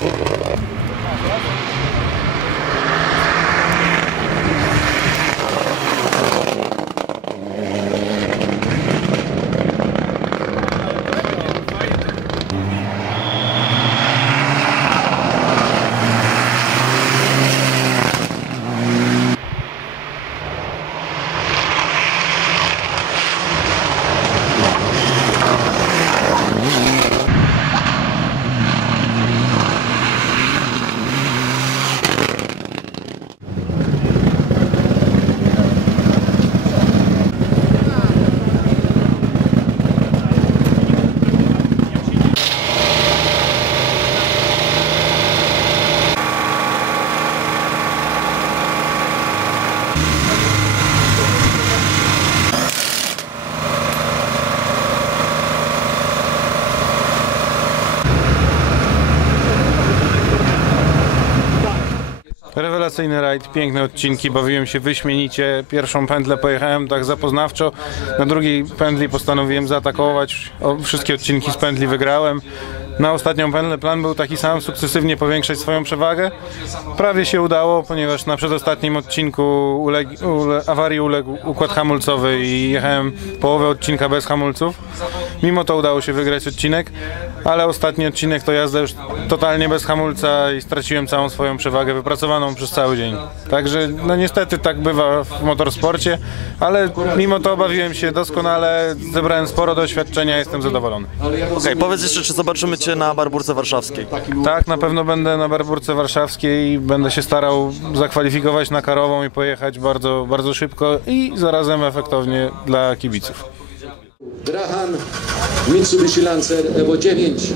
Thank you. Mm-hmm. Rewelacyjny rajd, piękne odcinki, bawiłem się wyśmienicie. Pierwszą pętlę pojechałem tak zapoznawczo, na drugiej pętli postanowiłem zaatakować. O, wszystkie odcinki z pętli wygrałem. Na ostatnią pętlę plan był taki sam, sukcesywnie powiększać swoją przewagę. Prawie się udało, ponieważ na przedostatnim odcinku uleg- ule- awarii uległ układ hamulcowy i jechałem połowę odcinka bez hamulców. Mimo to udało się wygrać odcinek, ale ostatni odcinek to jazda już totalnie bez hamulca i straciłem całą swoją przewagę wypracowaną przez cały dzień. Także no niestety tak bywa w motorsporcie, ale mimo to bawiłem się doskonale, zebrałem sporo doświadczenia, jestem zadowolony. Okej, powiedz jeszcze, czy zobaczymy Cię na Barburce Warszawskiej. Tak, na pewno będę na Barburce Warszawskiej i będę się starał zakwalifikować na karową i pojechać bardzo, bardzo szybko i zarazem efektownie dla kibiców. Drahan Mitsubishi Lancer Evo 9